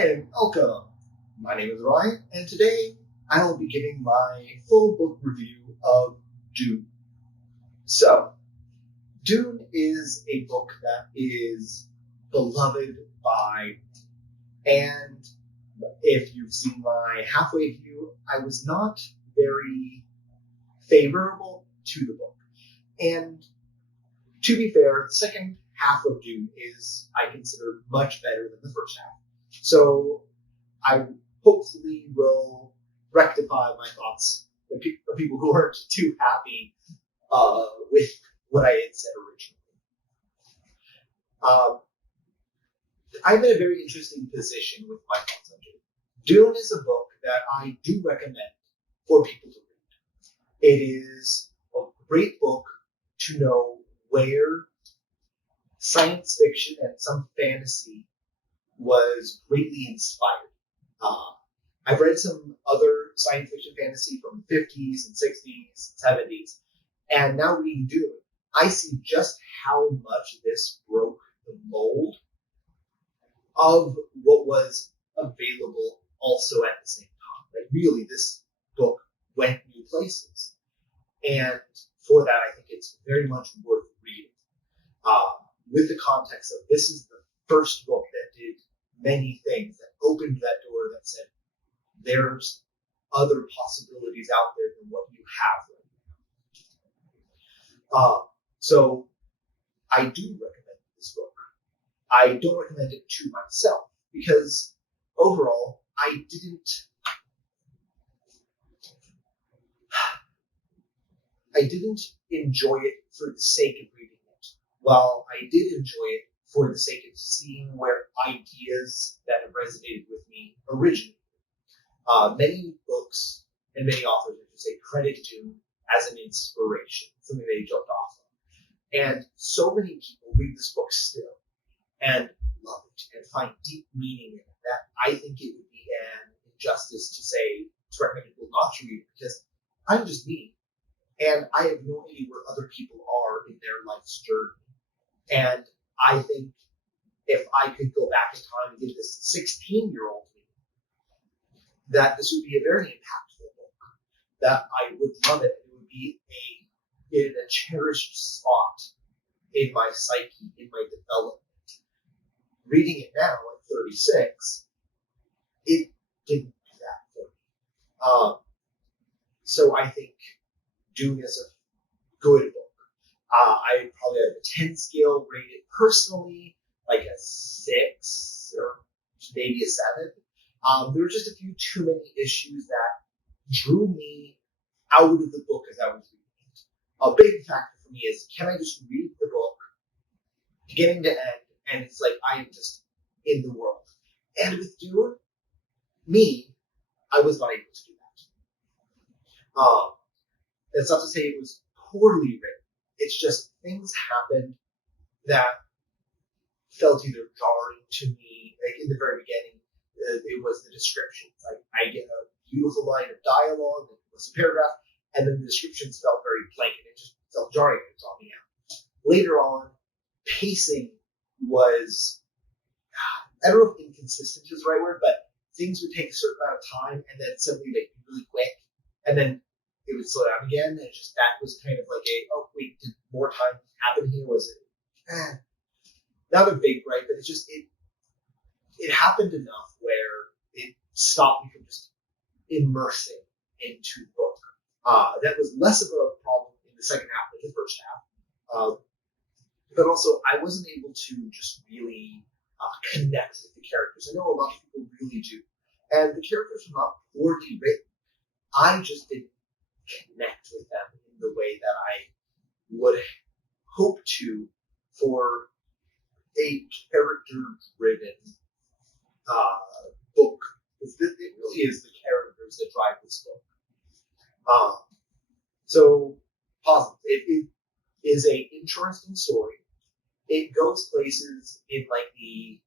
Hi and welcome. My name is Ryan, and today I will be giving my full book review of Dune. So, Dune is a book that is beloved by, and if you've seen my halfway view, I was not very favorable to the book. And to be fair, the second half of Dune is, I consider, much better than the first half. So I hopefully will rectify my thoughts of people who aren't too happy with what I had said originally. I'm in a very interesting position with my thoughts on Dune. Dune is a book that I do recommend for people to read. It is a great book to know where science fiction and some fantasy was greatly inspired. I've read some other science fiction fantasy from the 50s and 60s and 70s, and now reading Dune, I see just how much this broke the mold of what was available also at the same time. Like, really, this book went new places. And for that, I think it's very much worth reading. With the context of this is the first book that did many things, that opened that door, that said, there's other possibilities out there than what you have right now. So I do recommend this book. I don't recommend it to myself because overall I didn't enjoy it for the sake of reading it. While I did enjoy it for the sake of seeing where ideas that have resonated with me originated. Many books and many authors, I should say, credit Dune as an inspiration, something they jumped off of. And so many people read this book still and love it and find deep meaning in it that I think it would be an injustice to recommend people not to read it because I'm just me. And I have no idea where other people are in their life's journey. And I think if I could go back in time and give this 16-year-old me, that this would be a very impactful book, that I would love it. It would be in a cherished spot in my psyche, in my development. Reading it now at 36, it didn't do that for me. So I think Dune is a good book. I probably have a 10 scale rated personally, like a 6 or maybe a 7. There were just a few too many issues that drew me out of the book as I was reading it. A big factor for me is, can I just read the book beginning to end and it's like I am just in the world. And with Dune, I was not able to do that. That's not to say it was poorly written. It's just things happened that felt either jarring to me. Like in the very beginning, it was the descriptions. Like I get a beautiful line of dialogue, it was a paragraph, and then the descriptions felt very blank and it just felt jarring and it draw me out. Later on, pacing was, I don't know if inconsistent is the right word, but things would take a certain amount of time and then suddenly they'd be really quick, and then it would slow down again, and just that was kind of like did more time happen here? Was it not a big gripe, but it's just it happened enough where it stopped me from just immersing into the book. That was less of a problem in the second half than the first half. But also, I wasn't able to just really connect with the characters. I know a lot of people really do. And the characters are not poorly written. I just didn't connect with them in the way that I would hope to for a character-driven book. It really is the characters that drive this book. So, positive. It is an interesting story. It goes places in like the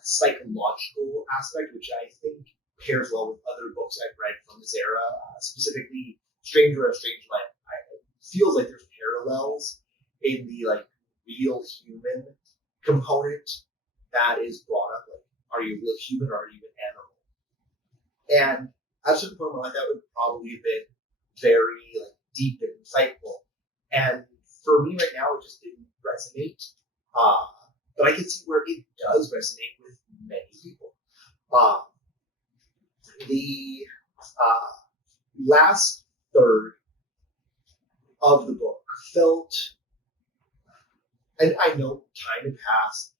psychological aspect, which I think pairs well with other books I've read from this era, specifically Stranger of Strangeland. It feels like there's parallels in the like real human component that is brought up. Like Are you a real human or are you an animal? And at a certain point in my life, that would probably have been very like deep and insightful. And for me right now, it just didn't resonate. But I can see where it does resonate with many people. The last third of the book felt, and I know time had passed,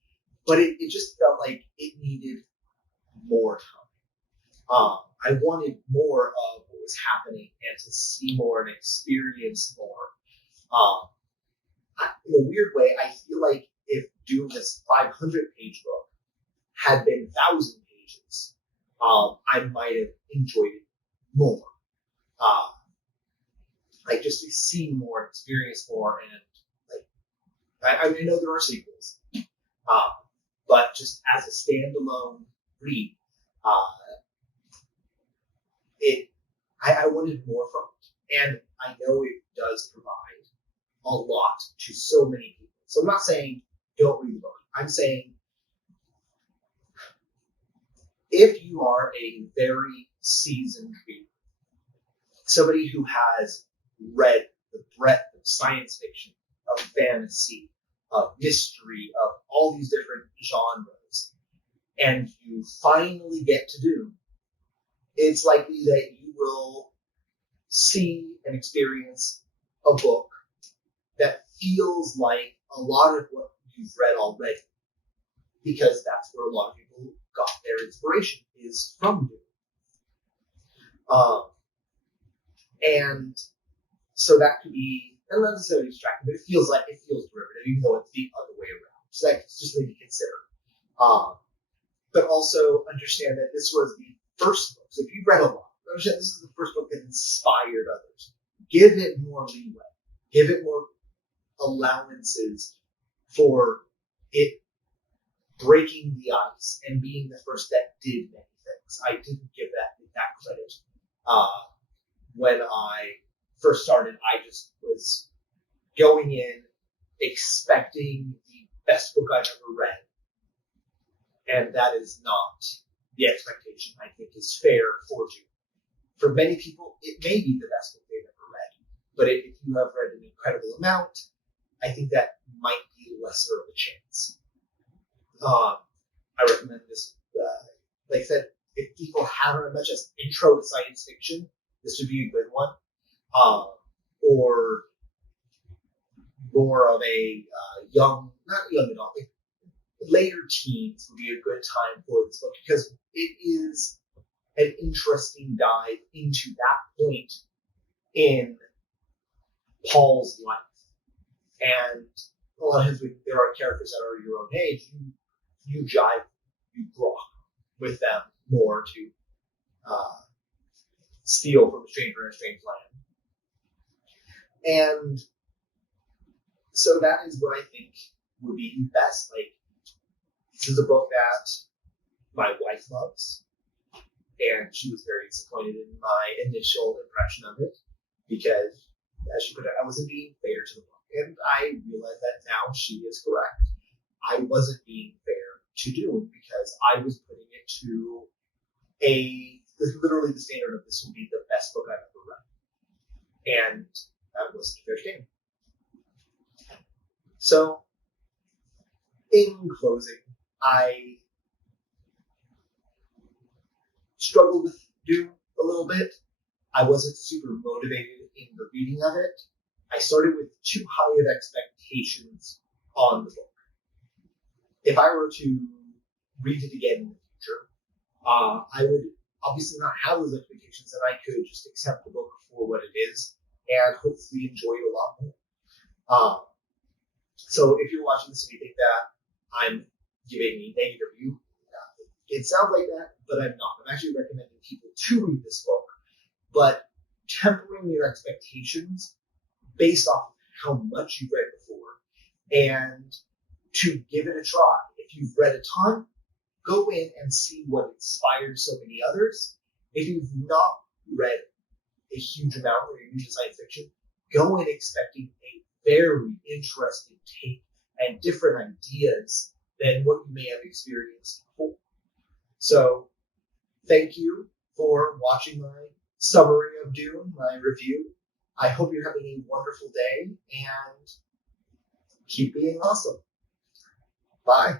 but it just felt like it needed more time. I wanted more of what was happening and to see more and experience more. In a weird way, I feel like if Dune, this 500-page book, had been 1,000 pages, I might have enjoyed it more. Like just to see more, experience more, and like I know there are sequels, but just as a standalone read, I wanted more from it, and I know it does provide a lot to so many people. So I'm not saying don't read the book. I'm saying if you are a very seasoned reader, somebody who has read the breadth of science fiction, of fantasy, of mystery, of all these different genres, and you finally get to Dune, it's likely that you will see and experience a book that feels like a lot of what you've read already, because that's where a lot of people got their inspiration, is from Dune. And so that could be, and not necessarily distracting, but it feels derivative, even though it's the other way around. So that's just something to consider. But also understand that this was the first book. So if you've read a lot, understand this is the first book that inspired others. Give it more leeway. Give it more allowances for it breaking the ice and being the first that did many things. I didn't give that credit. When I first started, I just was going in expecting the best book I've ever read. And that is not the expectation I think is fair for you. For many people, it may be the best book they've ever read. But if you have read an incredible amount, I think that might be lesser of a chance. I recommend this. Like I said, if people haven't read much as intro to science fiction, this would be a good one. Or more of a not young adult, like later teens would be a good time for this book, because it is an interesting dive into that point in Paul's life. And a lot of times when there are characters that are your own age, you jive, you grok with them more to steal from a stranger in a strange land. And so that is what I think would be best. Like, this is a book that my wife loves, and she was very disappointed in my initial impression of it, because, as she put it, I wasn't being fair to the book. And I realize that now she is correct. I wasn't being fair to Dune, because I was putting it to literally the standard of this will be the best book I've ever read. And that wasn't a fair game. So, in closing, I struggled with Dune a little bit. I wasn't super motivated in the reading of it. I started with too high of expectations on the book. If I were to read it again in the future, I would obviously not have those expectations, and I could just accept the book for what it is and hopefully enjoy it a lot more. So if you're watching this and you think that I'm giving a negative review, it sounds like that, but I'm not. I'm actually recommending people to read this book, but tempering your expectations based off how much you've read before, and to give it a try. If you've read a ton, go in and see what inspired so many others. If you've not read a huge amount or you're new to science fiction, go in expecting a very interesting take and different ideas than what you may have experienced before. So thank you for watching my summary of Dune, my review. I hope you're having a wonderful day and keep being awesome. Bye.